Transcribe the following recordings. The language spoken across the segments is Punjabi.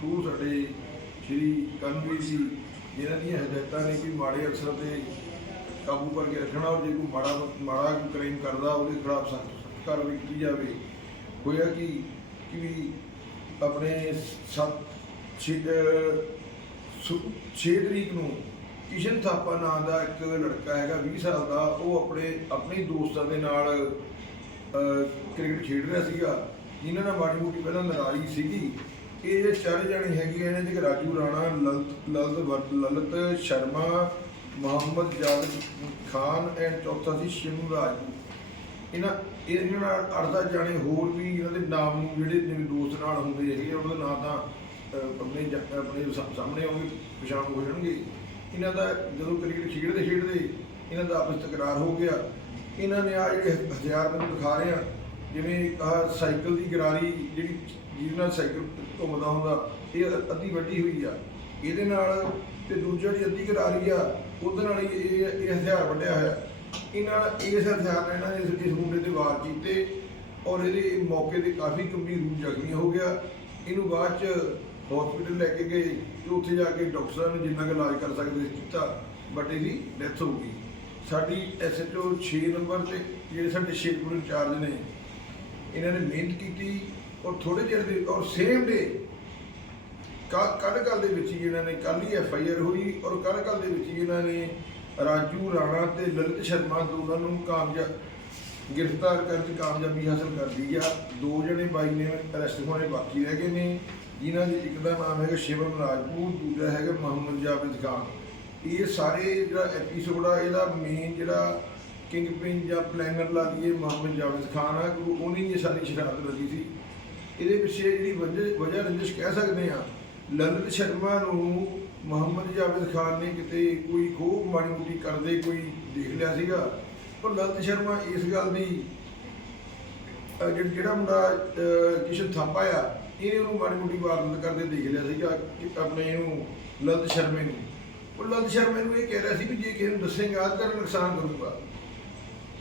ਥਰੂ ਸਾਡੇ ਸ਼੍ਰੀ ਕਰਨਵੀਰ ਜੀ ਇਹਨਾਂ ਦੀਆਂ ਹਦਾਇਤਾਂ ਨੇ ਕਿ ਮਾੜੇ ਅਫਸਰ ਤੇ ਕਾਬੂ ਕਰਕੇ ਰੱਖਣਾ ਔਰ ਜੇ ਕੋਈ ਮਾੜਾ ਮਾੜਾ ਕੋਈ ਕ੍ਰਾਈਮ ਕਰਦਾ, ਉਹਦੇ ਖਿਲਾਫ ਸਖਤ ਕਾਰਵਾਈ ਕੀਤੀ ਜਾਵੇ। ਹੋਇਆ ਕਿ ਕਿ ਆਪਣੇ ਸੱਤ, ਛੇ, ਅਹ, ਸੁ- ਛੇ ਤਰੀਕ ਨੂੰ ਕਿਸ਼ਨ ਥਾਪਾ ਨਾਂ ਦਾ ਇੱਕ ਲੜਕਾ ਹੈਗਾ 20 ਸਾਲ ਦਾ, ਉਹ ਆਪਣੇ ਆਪਣੇ ਦੋਸਤਾਂ ਦੇ ਨਾਲ ਕ੍ਰਿਕਟ ਖੇਡ ਰਿਹਾ ਸੀਗਾ। ਜਿਨ੍ਹਾਂ ਨਾਲ ਮਾੜੀ ਮੋਟੀ ਪਹਿਲਾਂ ਲੜਾਈ ਸੀਗੀ ਇਹ ਜਿਹੜੇ ਚਾਰੇ ਜਾਣੇ ਹੈਗੇ ਆ, ਇਹਨਾਂ ਦੇ ਰਾਜੂ ਰਾਣਾ ਲਲਤ ਲਲਤ ਵਰ- ਲਲਿਤ ਸ਼ਰਮਾ ਮੁਹੰਮਦ ਜਾਵੇਦ ਖਾਨ ਐਂਡ ਚੌਥਾ ਸੀ ਸ਼ਿਮੂ ਰਾਜੂ। ਇਹਨਾਂ ਇਹ- ਇਹਨਾਂ ਨਾਲ ਅੱਠ ਦਸ ਜਾਣੇ ਹੋਰ ਵੀ ਇਹਨਾਂ ਦੇ ਨਾਮ ਨੂੰ ਜਿਹੜੇ ਜਿਵੇਂ ਦੋਸਤ ਨਾਲ ਹੁੰਦੇ ਹੈਗੇ ਆ, ਉਹਨਾਂ ਦਾ ਨਾਂ ਤਾਂ ਅਹ, ਆਪਣੇ ਜ- ਆਪਣੇ ਸਾ- ਸਾਹਮਣੇ ਆਉਂਗੇ ਪਛਾਣ ਹੋ ਜਾਣਗੇ। ਇਹਨਾਂ ਦਾ ਜਦੋਂ ਕ੍ਰਿਕਟ ਖੇਡਦੇ ਖੇਡਦੇ ਇਹਨਾਂ ਦਾ ਆਪਸ ਤਕਰਾਰ ਹੋ ਗਿਆ। ਇਹਨਾਂ ਨੇ ਆ ਜਿਹੜੇ ਹਥਿਆਰ ਮੈਨੂੰ ਦਿਖਾ ਰਹੇ ਆ ਜਿਵੇਂ ਆਹ ਸਾਈਕਲ ਦੀ ਗਰਾਰੀ ਜਿਹੜੀ ਜਿਹਦੇ ਨਾਲ ਸਾਈਕਲ ਘੁੰਮਦਾ ਹੁੰਦਾ, ਇਹ ਅ- ਅੱਧੀ ਵੱਡੀ ਹੋਈ ਆ। ਇਹਦੇ ਨਾਲ ਤੇ ਦੂਜਾ ਜਿਹੜੀ ਅੱਧੀ ਗਰਾਰੀ ਆ, ਉਹਦੇ ਨਾਲ ਹੀ ਇਹ ਇਹ ਹਥਿਆਰ ਵੱਢਿਆ ਹੋਇਆ। ਇਹਨਾਂ ਨਾਲ ਇਸ ਹਥਿਆਰ ਨਾਲ ਇਹਨਾਂ ਨੇ ਇਸ- ਇਸ ਮੁੰਡੇ ਤੇ ਵਾਰ ਕੀਤੇ ਔਰ ਇਹਦੇ ਮੌਕੇ ਤੇ ਕਾਫੀ ਗੰਭੀਰ ਰੂਪ ਜ਼ਖਮੀ ਹੋ ਗਿਆ। ਇਹਨੂੰ ਬਾਅਦ ਚ ਹਸਪੀਟਲ ਲੈ ਕੇ ਗਏ ਤੇ ਉੱਥੇ ਜਾ ਕੇ ਡਾਕਟਰ ਸਾਹਿਬ ਨੇ ਜਿੰਨਾ ਕੁ ਇਲਾਜ ਕਰ ਸਕਦੇ ਸੀ ਕੀਤਾ ਬਟ ਇਹਦੀ ਡੈਥ ਹੋ ਗਈ। ਸਾਡੀ ਐਸਐਚਓ 6 ਨੰਬਰ ਤੇ, ਜਿਹੜੇ ਸਾਡੇ ਸ਼ੇਰਪੁਰ ਇੰਚਾਰਜ ਨੇ ਇਹਨਾਂ ਨੇ ਮਿਹਨਤ ਕੀਤੀ ਔਰ ਥੋੜੇ ਜਿਹੇ ਦੇ ਔਰ ਸੇਮ ਡੇ ਕੱਲ ਕੱਲ ਦੇ ਵਿੱਚ ਹੀ ਇਹਨਾਂ ਨੇ ਕੱਲ ਹੀ ਐਫ ਆਈ ਆਰ ਹੋਈ ਔਰ ਕੱਲ ਕੱਲ ਦੇ ਵਿੱਚ ਹੀ ਇਹਨਾਂ ਨੇ ਰਾਜੂ ਰਾਣਾ ਤੇ ਲਲਿਤ ਸ਼ਰਮਾ ਦੋਨਾਂ ਨੂੰ ਕਾਮਯਾਬ ਗ੍ਰਿਫਤਾਰ ਕਰਨ 'ਚ ਕਾਮਯਾਬੀ ਹਾਸਲ ਕਰ ਲਈ ਆ। ਦੋ ਜਣੇ ਬਾਈ ਨੇ ਅਰੈਸਟ ਹੋਣੇ ਬਾਕੀ ਰਹਿ ਗਏ ਨੇ, ਜਿਨ੍ਹਾਂ ਦੇ ਇੱਕ ਦਾ ਨਾਮ ਹੈਗਾ ਸ਼ਿਵਮ ਰਾਜਪੂਤ, ਦੂਜਾ ਹੈਗਾ ਮੁਹੰਮਦ ਜਾਵੇਦ ਖਾਨ। ਇਹ ਸਾਰੇ ਜਿਹੜਾ ਐਪੀਸੋਡ ਆ, ਇਹਦਾ ਮੇਨ ਜਿਹੜਾ ਕਿੰਗ ਪਿਨ ਜਾਂ ਪਲੈਨਰ ਲਾ ਲਈਏ, ਮੁਹੰਮਦ ਜਾਵੇਦ ਖਾਨ ਆ, ਗੁਰੂ ਉਹਨੇ ਹੀ ਸਾਰੀ ਸ਼ਰਾਰਤ ਰਚੀ ਸੀ। ਇਹਦੇ ਪਿੱਛੇ ਜਿਹੜੀ ਵਜ੍ਹਾ ਵਜ੍ਹਾ ਰੰਜਿਸ਼ ਕਹਿ ਸਕਦੇ ਆ ਲਲਿਤ ਸ਼ਰਮਾ ਨੂੰ ਮੁਹੰਮਦ ਜਾਵੇਦ ਖਾਨ ਨੇ ਕਿਤੇ ਕੋਈ ਖੂਬ ਮਾੜੀ ਮੋਟੀ ਕਰਦੇ ਕੋਈ ਦੇਖ ਲਿਆ ਸੀਗਾ, ਪਰ ਲਲਿਤ ਸ਼ਰਮਾ ਇਸ ਗੱਲ ਦੀ ਜਿਹੜਾ ਮੁੰਡਾ ਕਿਸ਼ਨ ਥਾਪਾ ਆ, ਇਹਨੇ ਉਹਨੂੰ ਮਾੜੀ ਮੋਟੀ ਵਾਰਦਾਤ ਕਰਦੇ ਦੇਖ ਲਿਆ ਸੀਗਾ, ਕਿ ਆਪਣੇ ਇਹਨੂੰ ਲਲਿਤ ਸ਼ਰਮੇ ਨੂੰ। ਉਹ ਲਲਤ ਸ਼ਰਮੇ ਨੂੰ ਇਹ ਕਹਿ ਰਿਹਾ ਸੀ ਵੀ ਜੇ ਕਿਸੇ ਨੂੰ ਦੱਸੇਗਾ ਤਾਂ ਨੁਕਸਾਨ ਕਰੂਗਾ।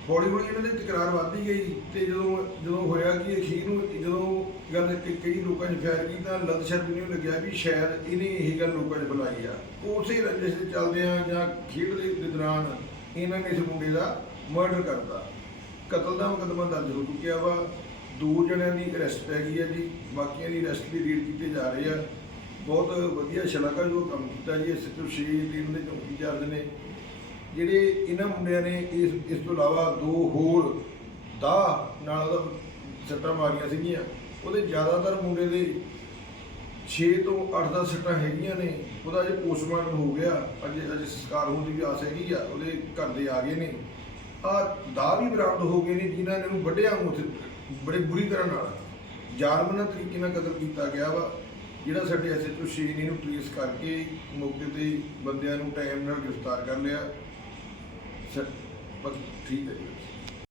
ਹੌਲੀ ਹੌਲੀ ਇਹਨਾਂ ਦੀ ਤਕਰਾਰ ਵੱਧਦੀ ਗਈ ਤੇ ਜਦੋਂ ਜਦੋਂ ਹੋਇਆ ਕਿ ਅਖੀਰ ਨੂੰ ਜਦੋਂ ਗੱਲ ਕਿ ਕਈ ਲੋਕਾਂ 'ਚ ਫੈਲ ਗਈ ਤਾਂ ਲਲਿਤ ਸ਼ਰਮੇ ਨੂੰ ਲੱਗਿਆ ਵੀ ਸ਼ਾਇਦ ਇਹਨੇ ਇਹ ਗੱਲ ਲੋਕਾਂ 'ਚ ਬੁਲਾਈ ਆ। ਉਸੇ ਰੰਜਿਸ਼ ਦੇ ਚੱਲਦੇ ਆ ਜਾਂ ਖੇਡ ਦੇ ਦੌਰਾਨ ਇਹਨਾਂ ਨੇ ਇਸ ਮੁੰਡੇ ਦਾ ਮਰਡਰ ਕਰਤਾ। ਕਤਲ ਦਾ ਮੁਕੱਦਮਾ ਦਰਜ ਹੋ ਚੁੱਕਿਆ ਵਾ। ਦੋ ਜਣਿਆਂ ਦੀ ਅਰੈਸਟ ਪੈ ਗਈ ਹੈ ਜੀ। ਬਾਕੀਆਂ ਦੀ ਅਰੈਸਟ ਵੀ ਰੀਡ ਕੀਤੇ ਜਾ ਰਹੇ ਆ। ਬਹੁਤ ਵਧੀਆ ਸ਼ਲਾਘਾਯੋਗ ਕੰਮ ਕੀਤਾ ਜੀ। ਐਸਐਚਓ ਸ਼ੀ ਇਹਨਾਂ ਦੇ ਚੌਕੀ ਨੇ। ਜਿਹੜੇ ਇਹਨਾਂ ਮੁੰਡਿਆਂ ਨੇ ਇਸ ਇਸ ਤੋਂ ਇਲਾਵਾ ਦੋ ਹੋਰ ਦਾ ਨਾਲ ਉਹਦਾ ਸੱਟਾਂ ਮਾਰੀਆਂ ਸੀਗੀਆਂ। ਉਹਦੇ ਜ਼ਿਆਦਾਤਰ ਮੁੰਡੇ ਦੇ 6 ਤੋਂ 8-10 ਸੱਟਾਂ ਹੈਗੀਆਂ ਨੇ। ਉਹਦਾ ਅਜੇ ਪੋਸਟਮਾਰਟਮ ਹੋ ਗਿਆ। ਅਜੇ ਅਜੇ ਸੰਸਕਾਰ ਹੋਣ ਦੀ ਵੀ ਆਸ ਹੈਗੀ ਆ। ਉਹਦੇ ਘਰ ਦੇ ਆ ਗਏ ਨੇ। ਆ ਦਾ ਵੀ ਬਰਾਮਦ ਹੋ ਗਏ ਨੇ ਜਿਨ੍ਹਾਂ ਨੇ ਉਹਨੂੰ ਵੱਢਿਆ ਉੱਥੇ ਬੜੇ ਬੁਰੀ ਤਰ੍ਹਾਂ ਨਾਲ। ਜਾਨਮਨਾ ਤਰੀਕੇ ਨਾਲ ਕਤਲ ਕੀਤਾ ਗਿਆ ਵਾ। ਜਿਹੜਾ ਸਾਡੇ ਐਸਐਚਓ ਸ਼ੀ ਨੇ ਇਹਨੂੰ ਟ੍ਰੇਸ ਕਰਕੇ ਮੌਕੇ ਤੇ ਬੰਦਿਆਂ ਨੂੰ ਟਾਈਮ ਨਾਲ ਗ੍ਰਿਫਤਾਰ ਕਰ ਲਿਆ। ਸਰ ਬਸ ਠੀਕ ਹੈ ਜੀ